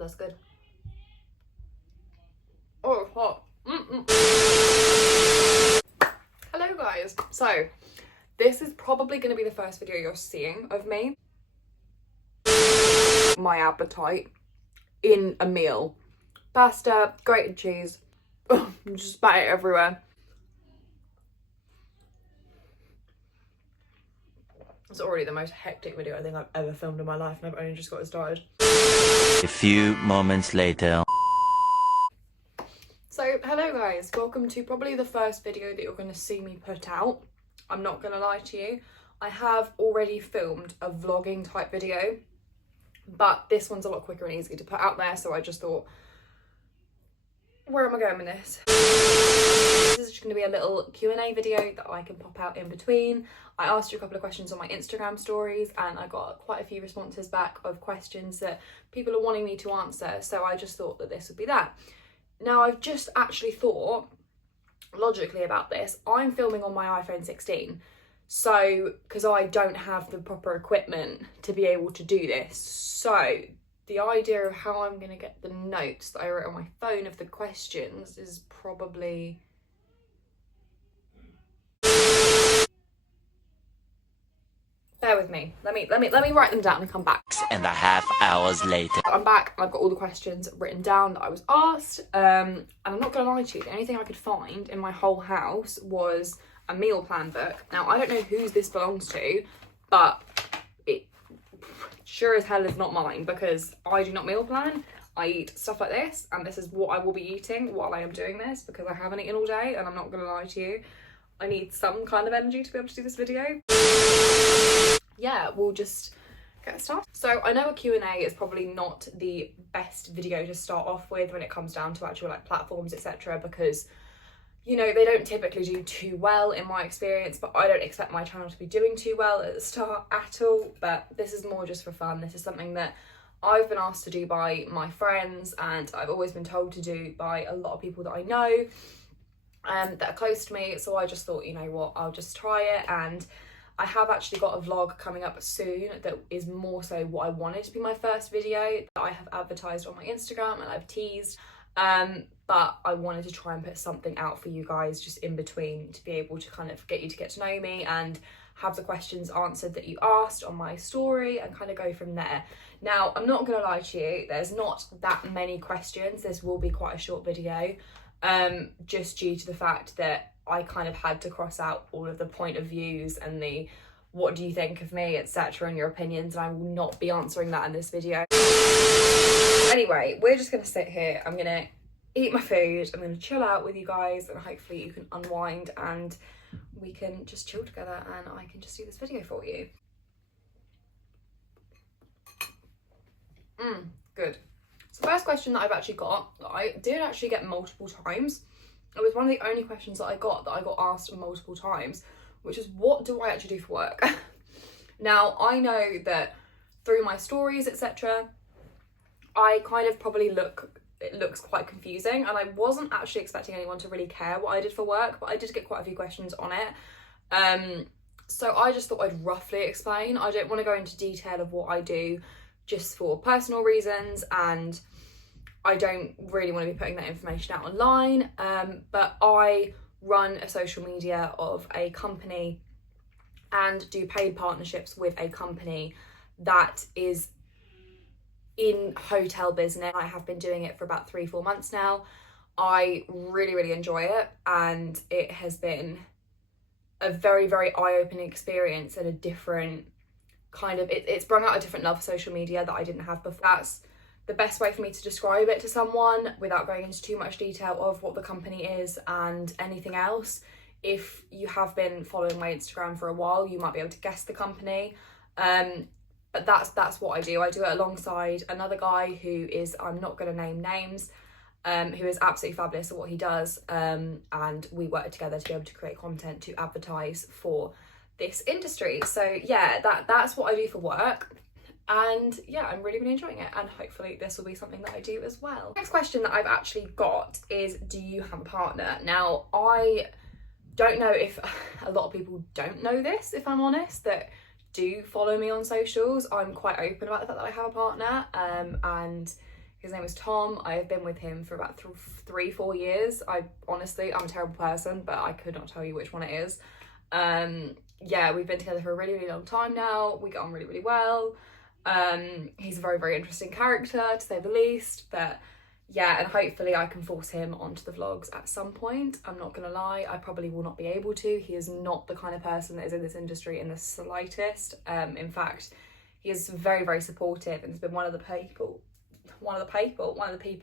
That's good. Oh, it's hot. Hello guys. So this is probably going to be the first video you're seeing of me. My appetite in a meal. Pasta, grated cheese, just spat it everywhere. It's already the most hectic video I think I've ever filmed in my life, and I've only just got it started. A few moments later. So, hello guys, welcome to probably the first video that you're going to see me put out. I'm not going to lie to you, I have already filmed a vlogging type video, but this one's a lot quicker and easier to put out there, so I just thought, where am I going with this? This is just going to be a little Q&A video that I can pop out in between. I asked you a couple of questions on my Instagram stories and I got quite a few responses back of questions that people are wanting me to answer, so I just thought that this would be that. Now, I've just actually thought logically about this. I'm filming on my iPhone 16, so because I don't have the proper equipment to be able to do this, so the idea of how I'm going to get the notes that I wrote on my phone of the questions is probably... Bear with me. Let me write them down and come back. 6.5 hours later. I'm back. I've got all the questions written down that I was asked. And I'm not going to lie to you, the only thing I could find in my whole house was a meal plan book. Now, I don't know whose this belongs to, but it sure as hell is not mine, because I do not meal plan. I eat stuff like this, and this is what I will be eating while I am doing this, because I haven't eaten all day, and I'm not going to lie to you, I need some kind of energy to be able to do this video. Yeah, we'll just get started. So I know a Q&A is probably not the best video to start off with when it comes down to actual like platforms, etc., because, you know, they don't typically do too well in my experience, but I don't expect my channel to be doing too well at the start at all. But this is more just for fun. This is something that I've been asked to do by my friends, and I've always been told to do by a lot of people that I know that are close to me. So I just thought, you know what, I'll just try it. And I have actually got a vlog coming up soon that is more so what I wanted to be my first video that I have advertised on my Instagram and I've teased. But I wanted to try and put something out for you guys just in between to be able to kind of get you to get to know me and have the questions answered that you asked on my story and kind of go from there. Now, I'm not going to lie to you, there's not that many questions. This will be quite a short video, just due to the fact that I kind of had to cross out all of the point of views and the what do you think of me, etc., and your opinions, and I will not be answering that in this video. Anyway, we're just going to sit here, I'm going to eat my food, I'm going to chill out with you guys, and hopefully you can unwind and we can just chill together and I can just do this video for you. Good. So the first question that I've actually got, that I did actually get multiple times, it was one of the only questions that I got asked multiple times, which is, what do I actually do for work? Now, I know that through my stories, etc., I kind of probably it looks quite confusing, and I wasn't actually expecting anyone to really care what I did for work, but I did get quite a few questions on it. So I just thought I'd roughly explain. I don't want to go into detail of what I do just for personal reasons, and I don't really want to be putting that information out online, but I run a social media of a company and do paid partnerships with a company that is in hotel business. I have been doing it for about 3-4 months now. I really enjoy it, and it has been a very eye-opening experience and a different kind of, it's brought out a different love for social media that I didn't have before. That's the best way for me to describe it to someone without going into too much detail of what the company is and anything else. If you have been following my Instagram for a while, you might be able to guess the company. But that's what I do. I do it alongside another guy who is, I'm not going to name names, who is absolutely fabulous at what he does. And we work together to be able to create content to advertise for this industry. So yeah, that's what I do for work. And yeah, I'm really enjoying it, and hopefully this will be something that I do as well. Next question that I've actually got is, do you have a partner? Now, I don't know if a lot of people don't know this, if I'm honest, that do follow me on socials. I'm quite open about the fact that I have a partner, and His name is Tom. I have been with him for about 3-4 years. I'm a terrible person, but I could not tell you which one it is. Yeah, we've been together for a really, really long time now. We get on really, really well. He's a very, very interesting character, to say the least, but yeah, and hopefully I can force him onto the vlogs at some point. I'm not gonna lie, I probably will not be able to. He is not the kind of person that is in this industry in the slightest. In fact, he is very, very supportive and has been one of the people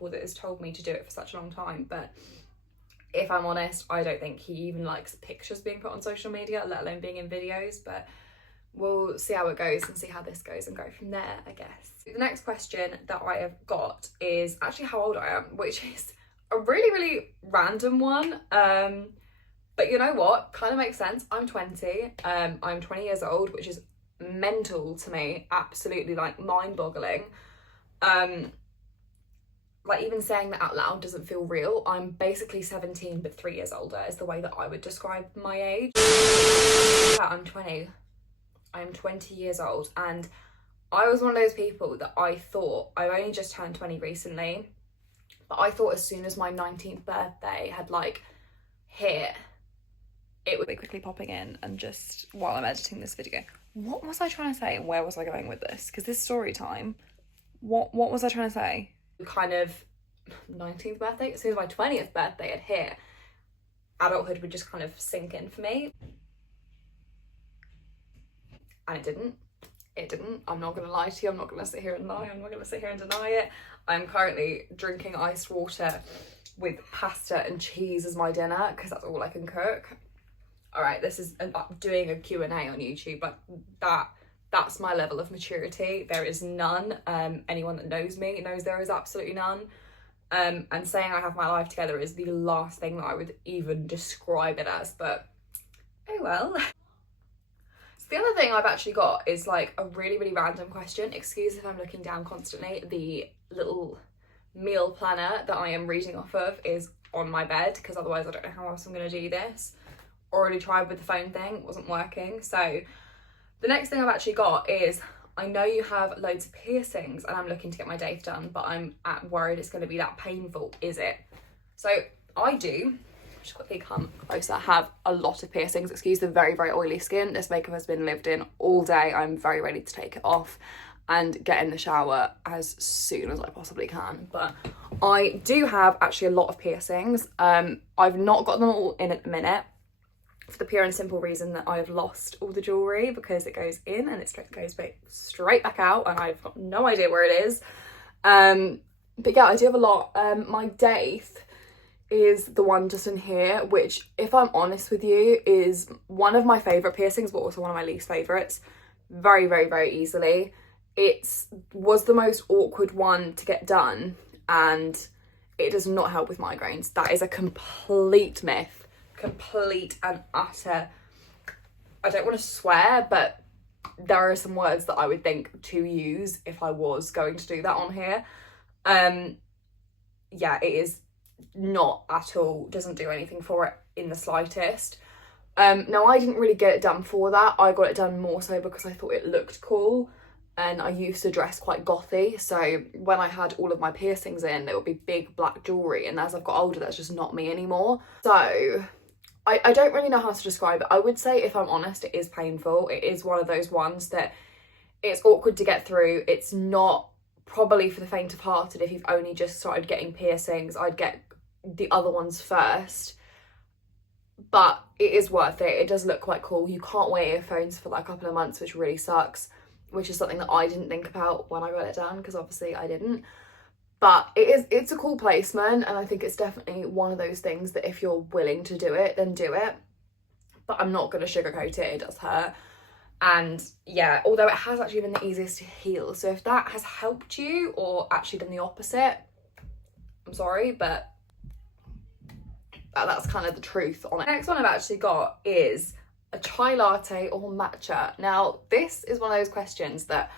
that has told me to do it for such a long time. But if I'm honest, I don't think he even likes pictures being put on social media, let alone being in videos. But we'll see how it goes and see how this goes and go from there, I guess. The next question that I have got is actually how old I am, which is a really, really random one. But you know what? Kind of makes sense. I'm 20. I'm 20 years old, which is mental to me. Absolutely, like, mind-boggling. Like, even saying that out loud doesn't feel real. I'm basically 17 but 3 years older is the way that I would describe my age. Yeah, I'm 20. I'm 20 years old, and I was one of those people that I thought, I only just turned 20 recently, but I thought as soon as my 19th birthday had like hit, it would be quickly popping in. And just while I'm editing this video, what was I trying to say and where was I going with this? Because this story time, what was I trying to say? Kind of 19th birthday, as soon as my 20th birthday had hit, adulthood would just kind of sink in for me. And it didn't. I'm not gonna lie to you. I'm not gonna sit here and lie. I'm not gonna sit here and deny it. I'm currently drinking iced water with pasta and cheese as my dinner because that's all I can cook. All right, this is doing a Q&A on YouTube. Like, that's my level of maturity. There is none. Anyone that knows me knows there is absolutely none. And saying I have my life together is the last thing that I would even describe it as, but oh well. The other thing I've actually got is like a really, really random question. Excuse if I'm looking down constantly. The little meal planner that I am reading off of is on my bed because otherwise I don't know how else I'm going to do this. Already tried with the phone thing, it wasn't working. So the next thing I've actually got is, I know you have loads of piercings and I'm looking to get my daith done, but I'm worried it's going to be that painful, is it? So I do. Just quickly come closer. I have a lot of piercings. Excuse the very, very oily skin. This makeup has been lived in all day. I'm very ready to take it off and get in the shower as soon as I possibly can. But I do have actually a lot of piercings. I've not got them all in at the minute for the pure and simple reason that I've lost all the jewellery because it goes in and it goes straight back out and I've got no idea where it is. But yeah, I do have a lot. My daith is the one just in here, which, if I'm honest with you, is one of my favourite piercings but also one of my least favourites. Very, very, very easily. It was the most awkward one to get done and it does not help with migraines. That is a complete myth. Complete and utter. I don't want to swear, but there are some words that I would think to use if I was going to do that on here. Yeah, it is not at all, doesn't do anything for it in the slightest. Now I didn't really get it done for that. I got it done more so because I thought it looked cool and I used to dress quite gothy, so when I had all of my piercings in, there would be big black jewellery, and as I've got older that's just not me anymore. So I don't really know how to describe it. I would say, if I'm honest, it is painful. It is one of those ones that it's awkward to get through. It's not probably for the faint of hearted. If you've only just started getting piercings, I'd get the other ones first, but it is worth it. It does look quite cool. You can't wear earphones for like a couple of months, which really sucks, which is something that I didn't think about when I got it done because obviously I didn't. But it's a cool placement, and I think it's definitely one of those things that if you're willing to do it, then do it. But I'm not going to sugarcoat it, it does hurt. And yeah, although it has actually been the easiest to heal, so if that has helped you or actually done the opposite, I'm sorry, but that's kind of the truth on it. The next one I've actually got is a chai latte or matcha. Now, this is one of those questions that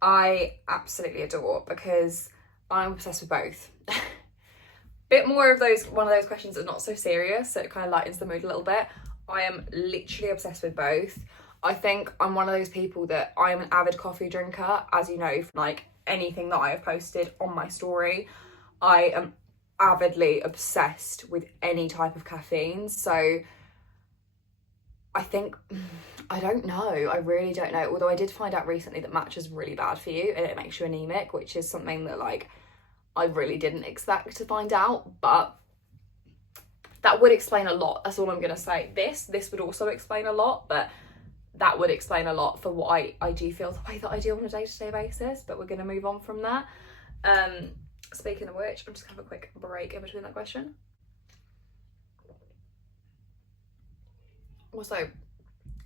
I absolutely adore because I'm obsessed with both. Bit more of one of those questions that's not so serious, so it kind of lightens the mood a little bit. I am literally obsessed with both. I think I'm one of those people that I am an avid coffee drinker, as you know, from like anything that I have posted on my story. I am avidly obsessed with any type of caffeine, so I think, I don't know, I really don't know. Although I did find out recently that matcha's really bad for you and it makes you anemic, which is something that like I really didn't expect to find out, but that would explain a lot. That's all I'm gonna say. This would also explain a lot, but that would explain a lot for what I do feel the way that I do on a day-to-day basis, but we're gonna move on from that. Speaking of which, I'm just gonna have a quick break in between that question. Also,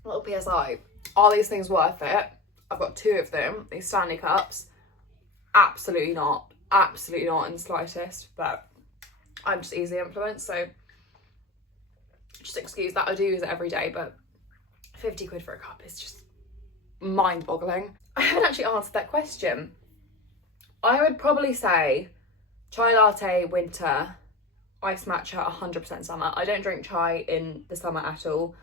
little PSI, are these things worth it? I've got 2 of them, these Stanley cups. Absolutely not in the slightest, but I'm just easily influenced, so just excuse that. I do use it every day, but 50 quid for a cup is just mind-boggling. I haven't actually answered that question. I would probably say chai latte winter, iced matcha 100% summer. I don't drink chai in the summer at all.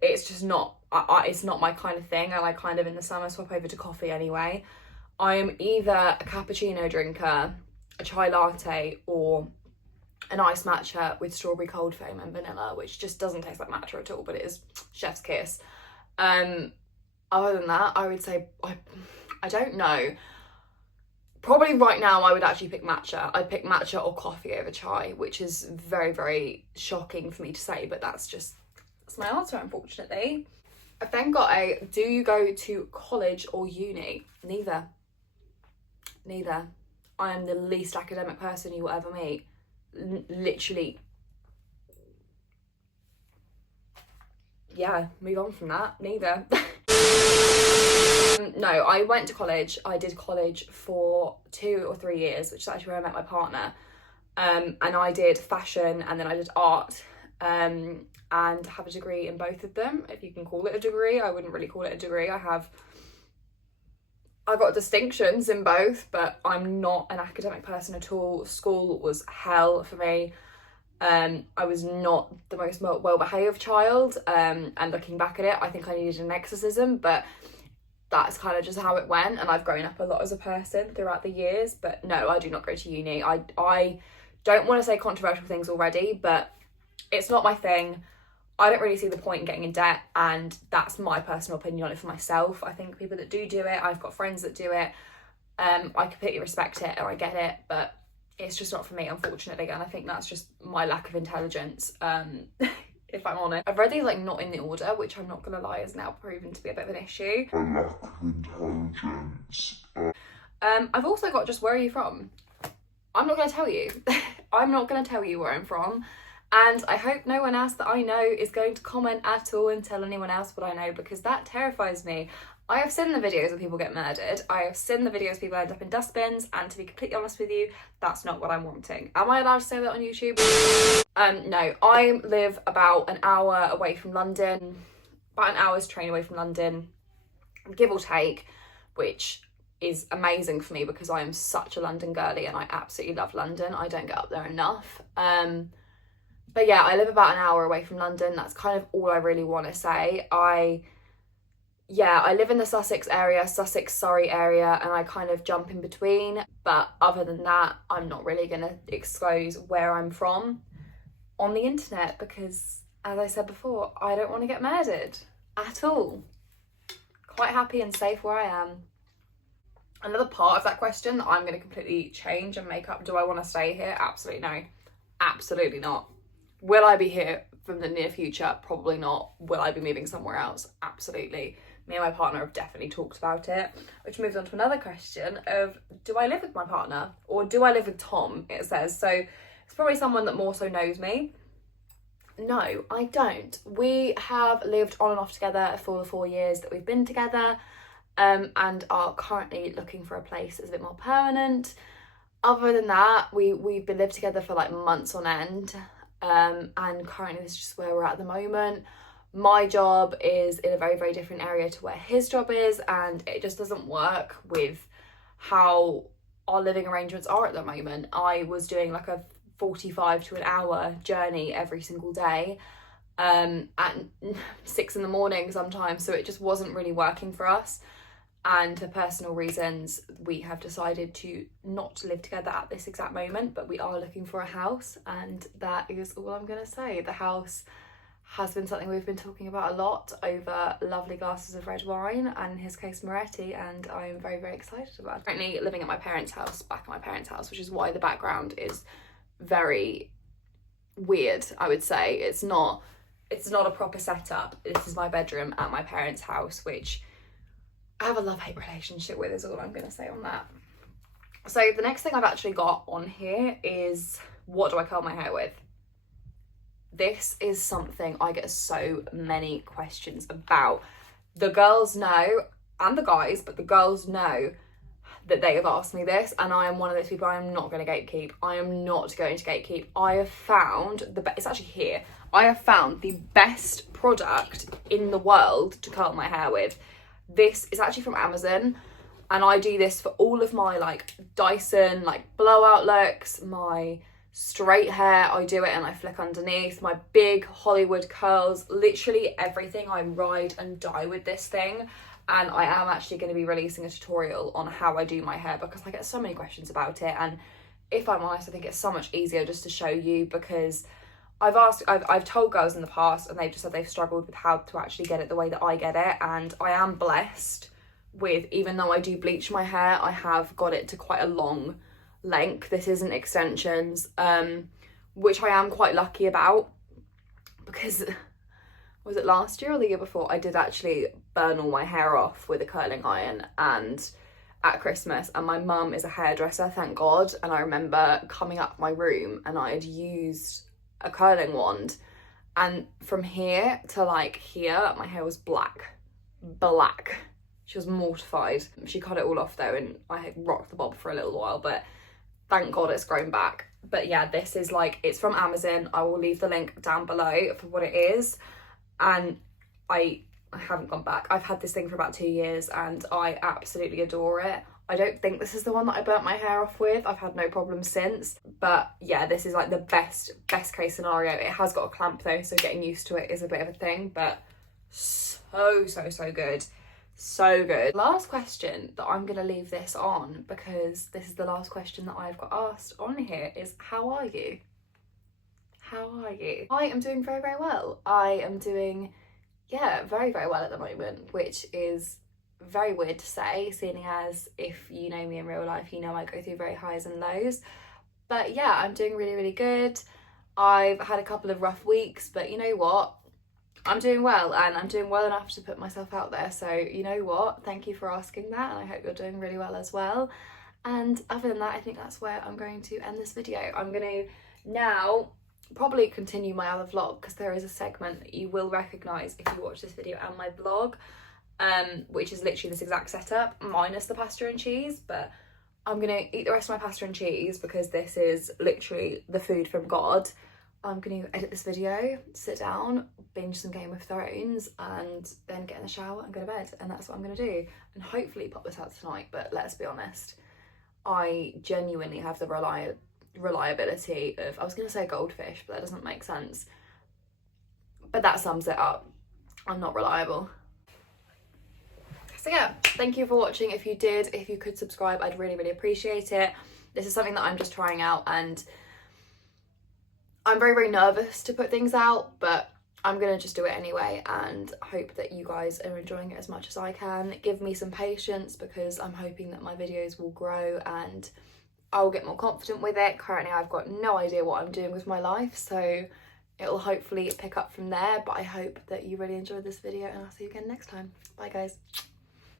It's just not, it's not my kind of thing, and I kind of in the summer swap over to coffee anyway. I am either a cappuccino drinker, a chai latte, or an iced matcha with strawberry cold foam and vanilla, which just doesn't taste like matcha at all, but it is chef's kiss. Other than that, I would say, I don't know. Probably right now I would actually pick matcha. I'd pick matcha or coffee over chai, which is very, very shocking for me to say, but that's my answer, unfortunately. I've then got a, do you go to college or uni? Neither. I am the least academic person you will ever meet. Literally. Yeah, move on from that. Neither. No, I went to college. I did college for 2 or 3 years, which is actually where I met my partner. And I did fashion and then I did art, and have a degree in both of them, if you can call it a degree. I wouldn't really call it a degree. I got distinctions in both, but I'm not an academic person at all. School was hell for me. I was not the most well-behaved child, and looking back at it, I think I needed an exorcism, but that's kind of just how it went, and I've grown up a lot as a person throughout the years. But no, I do not go to uni. I don't want to say controversial things already, but it's not my thing. I don't really see the point in getting in debt, and that's my personal opinion on it for myself. I think people that do it, I've got friends that do it, I completely respect it and I get it, but it's just not for me, unfortunately, and I think that's just my lack of intelligence, if I'm honest. I've read these like not in the order, which I'm not gonna lie is now proven to be a bit of an issue. A lack of intelligence. I've also got just where are you from? I'm not gonna tell you. I'm not gonna tell you where I'm from. And I hope no one else that I know is going to comment at all and tell anyone else what I know, because that terrifies me. I have seen the videos of people get murdered. I have seen the videos of people end up in dustbins, and to be completely honest with you, that's not what I'm wanting. Am I allowed to say that on YouTube? No, I live about an hour away from London, about an hour's train away from London, give or take, which is amazing for me because I am such a London girly and I absolutely love London. I don't get up there enough. But yeah, I live about an hour away from London. That's kind of all I really want to say. I live in the Sussex area, Sussex-Surrey area, and I kind of jump in between. But other than that, I'm not really going to disclose where I'm from on the internet because, as I said before, I don't want to get murdered at all. Quite happy and safe where I am. Another part of that question that I'm going to completely change and make up, do I want to stay here? Absolutely no. Absolutely not. Will I be here from the near future? Probably not. Will I be moving somewhere else? Absolutely. Me and my partner have definitely talked about it, which moves on to another question of, do I live with my partner or do I live with Tom, it says. So it's probably someone that more so knows me. No, I don't. We have lived on and off together for the 4 years that we've been together, and are currently looking for a place that's a bit more permanent. Other than that, we've been lived together for like months on end. And currently this is just where we're at the moment. My job is in a very, very different area to where his job is, and it just doesn't work with how our living arrangements are at the moment. I was doing like a 45 to an hour journey every single day, at 6 in the morning sometimes, so it just wasn't really working for us. and for personal reasons we have decided to not live together at this exact moment, but we are looking for a house, and that is all I'm gonna say. The house has been something we've been talking about a lot over lovely glasses of red wine, and in his case Moretti, and I'm very, very excited about it. Currently living at my parents' house, back at my parents' house, which is why the background is very weird, I would say. It's not a proper setup. This is my bedroom at my parents' house, which I have a love-hate relationship with, is all I'm going to say on that. So the next thing I've actually got on here is, what do I curl my hair with? This is something I get so many questions about. The girls know, and the guys, but the girls know that they have asked me this, and I am one of those people. I am not going to gatekeep. I am not going to gatekeep. I have found it's actually here. I have found the best product in the world to curl my hair with. This is actually from Amazon, and I do this for all of my like Dyson like blowout looks, my straight hair, I do it and I flick underneath, my big Hollywood curls, literally everything. I ride and die with this thing, and I am actually going to be releasing a tutorial on how I do my hair because I get so many questions about it, and if I'm honest, I think it's so much easier just to show you, because I've told girls in the past and they've just said they've struggled with how to actually get it the way that I get it, and I am blessed with, even though I do bleach my hair, I have got it to quite a long length. This isn't extensions, which I am quite lucky about, because was it last year or the year before, I did actually burn all my hair off with a curling iron and at Christmas, and my mum is a hairdresser, thank God, and I remember coming up my room and I had used a curling wand, and from here to like here my hair was black. She was mortified. She cut it all off though, and I had rocked the bob for a little while, but thank God it's grown back. But yeah, this is like, it's from Amazon. I will leave the link down below for what it is, and I haven't gone back. I've had this thing for about 2 years and I absolutely adore it. I don't think this is the one that I burnt my hair off with. I've had no problems since. But yeah, this is like the best case scenario. It has got a clamp though, so getting used to it is a bit of a thing, but so good. So good. Last question that I'm going to leave this on, because this is the last question that I've got asked on here, is how are you? How are you? I am doing very, very well. I am doing, yeah, very, very well at the moment, which is very weird to say, seeing as if you know me in real life, you know I go through very highs and lows. But yeah, I'm doing really, really good. I've had a couple of rough weeks, but you know what? I'm doing well, and I'm doing well enough to put myself out there. So you know what? Thank you for asking that, and I hope you're doing really well as well. And other than that, I think that's where I'm going to end this video. I'm going to now probably continue my other vlog, because there is a segment that you will recognise if you watch this video and my vlog, which is literally this exact setup minus the pasta and cheese. But I'm gonna eat the rest of my pasta and cheese because this is literally the food from God. I'm gonna edit this video, sit down, binge some Game of Thrones, and then get in the shower and go to bed, and that's what I'm gonna do, and hopefully pop this out tonight. But let's be honest, I genuinely have the reliability of, I was gonna say goldfish, but that doesn't make sense, but that sums it up. I'm not reliable. So yeah, thank you for watching. If you could subscribe, I'd really, really appreciate it. This is something that I'm just trying out, and I'm very, very nervous to put things out, but I'm gonna just do it anyway, and hope that you guys are enjoying it as much as I can. Give me some patience, because I'm hoping that my videos will grow and I'll get more confident with it. Currently I've got no idea what I'm doing with my life, so it'll hopefully pick up from there. But I hope that you really enjoyed this video, and I'll see you again next time. Bye guys.